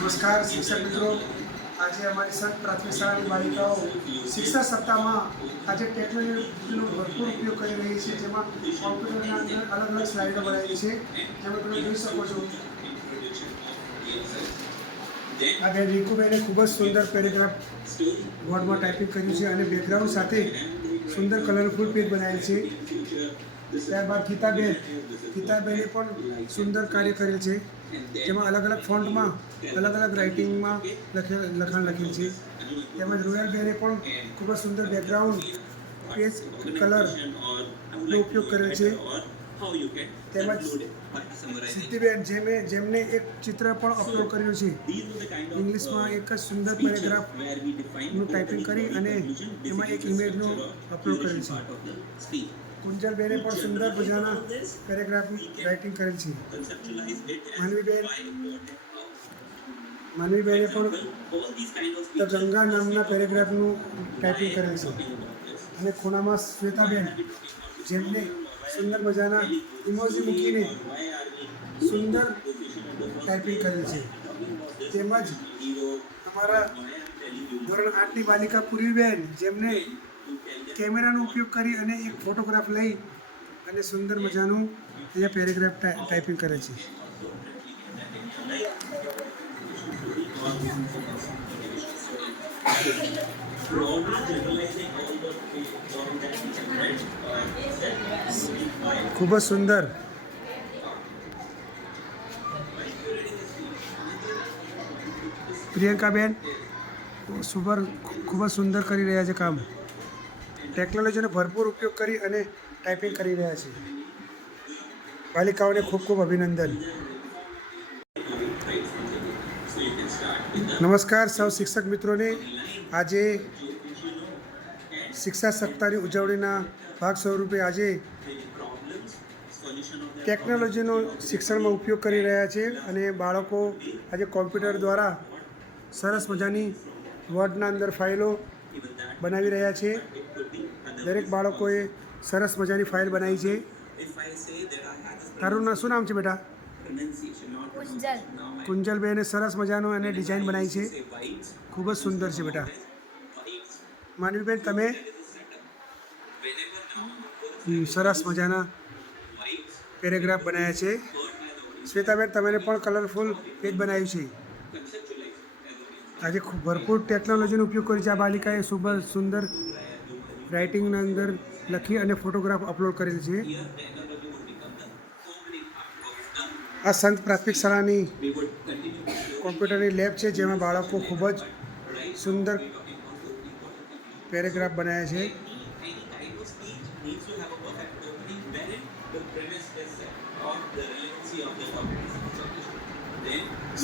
નમસ્કાર, શિક્ષક મિત્રો. આજે અમારી સંત પ્રાથમિક શાળાની બાલિકાઓ શિક્ષા સપ્તાહમાં આજે ટેકનોલોજીનો ભરપૂર ઉપયોગ કરી રહી છે, જેમાં કોમ્પ્યુટરના અંદર અલગ અલગ સ્લાઇડો બનાવી છે. જેમાં તમે જોઈ શકો છો. આજે બેન રીકુબેને ખૂબ જ સુંદર પેરેગ્રાફ બોર્ડમાં ટાઈપિંગ કર્યું છે અને બેકગ્રાઉન્ડ સાથે સુંદર કલરફુલ પેજ બનાવેલ છે. ત્યારબાદ ગીતાબેન, ગીતાબેને પણ સુંદર કાર્ય કરેલ છે. જેમાં અલગ અલગ ફોન્ટમાં, અલગ અલગ રાઇટિંગમાં લખે, લખાણ લખેલ છે. તેમજ રોયલબેને પણ ખૂબ જ સુંદર બેકગ્રાઉન્ડ પેજ કલરનો ઉપયોગ કરેલ છે. તેમજ સિદ્ધિબેન, જેમે, જેમને એક ચિત્ર પણ અપલોડ કર્યું છે. ઇંગ્લિશમાં એક જ સુંદર પેરેગ્રાફનું ટાઈપિંગ કરી અને એમાં એક ઇમેજનું અપલોડ કર્યો છે. કુંજલબેને પણ સુંદર મજાના પેરેગ્રાફ રાઇટિંગ કરેલ છે. માનવીબેન માનવીબેને પણ ગંગા નામના પેરેગ્રાફનું ટાઈપિંગ કરેલ છે. અને ખૂણામાં શ્વેતાબેન, જેમને સુંદર મજાના ઇમોજી મૂકીને સુંદર ટાઈપિંગ કરેલ છે. તેમજ અમારા ધોરણ આઠની બાલિકા પૂર્વીબેન જેમને કેમેરાનો ઉપયોગ કરી અને એક ફોટોગ્રાફ લઈ અને સુંદર મજાનું અહીંયા પેરેગ્રાફ ટાઈપિંગ કરે છે. ખૂબ જ સુંદર. પ્રિયંકાબેન સુપર ખૂબ જ સુંદર કરી રહ્યા છે કામ. ટેકનોલોજીનો ભરપૂર ઉપયોગ કરી અને ટાઈપિંગ કરી રહ્યા છે. બાલિકાઓને ખૂબ ખૂબ અભિનંદન. નમસ્કાર, સૌ શિક્ષક મિત્રોને. આજે શિક્ષા સપ્તાહની ઉજવણીના ભાગ સ્વરૂપે આજે ટેકનોલોજીનો શિક્ષણમાં ઉપયોગ કરી રહ્યા છે અને બાળકો આજે કોમ્પ્યુટર દ્વારા સરસ મજાની વર્ડના અંદર ફાઇલો બનાવી રહ્યા છે. દરેક બાળકોએ સરસ મજાની ફાઇલ બનાવી છે. તારું નામ શું નામ છે બેટા? કુંજલબેને સરસ મજાનો એને ડિઝાઇન બનાવી છે. ખૂબ જ સુંદર છે બેટા. માનવીબેન તમે? સરસ મજાના પેરેગ્રાફ બનાવ્યા છે. શ્વેતાબેન તમે પણ કલરફુલ પેજ બનાવ્યું છે. આજે ખૂબ ભરપૂર ટેકનોલોજીનો ઉપયોગ કરી છે આ બાલિકાએ. ખૂબ જ સુંદર રાઇટિંગના અંદર લખી અને ફોટોગ્રાફ અપલોડ કરેલ છે. આ સંત પ્રાથમિક શાળાની કોમ્પ્યુટરની લેબ છે, જેમાં બાળકો ખૂબ જ સુંદર પેરેગ્રાફ બનાવ્યા છે.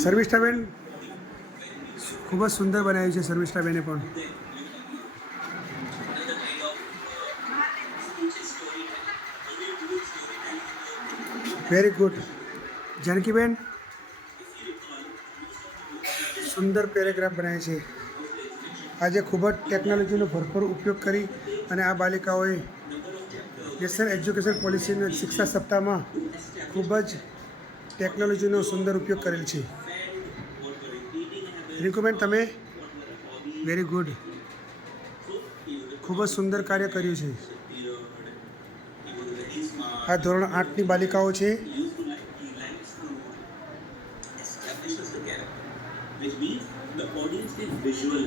શર્મિષ્ઠાબેન ખૂબ જ સુંદર બનાવ્યું છે, શર્મિષ્ઠાબેને પણ. વેરી ગુડ જાનકીબેન સુંદર પેરેગ્રાફ બનાવે છે. આજે ખૂબ જ ટેકનોલોજીનો ભરપૂર ઉપયોગ કરી અને આ બાલિકાઓએ નેશનલ એજ્યુકેશન પોલિસીના શિક્ષા સપ્તાહમાં ખૂબ જ ટેકનોલોજીનો સુંદર ઉપયોગ કરેલ છે. રિંકુબેન તમે? વેરી ગુડ ખૂબ જ સુંદર કાર્ય કર્યું છે. આ ધોરણ આઠની બાલિકાઓ છે visual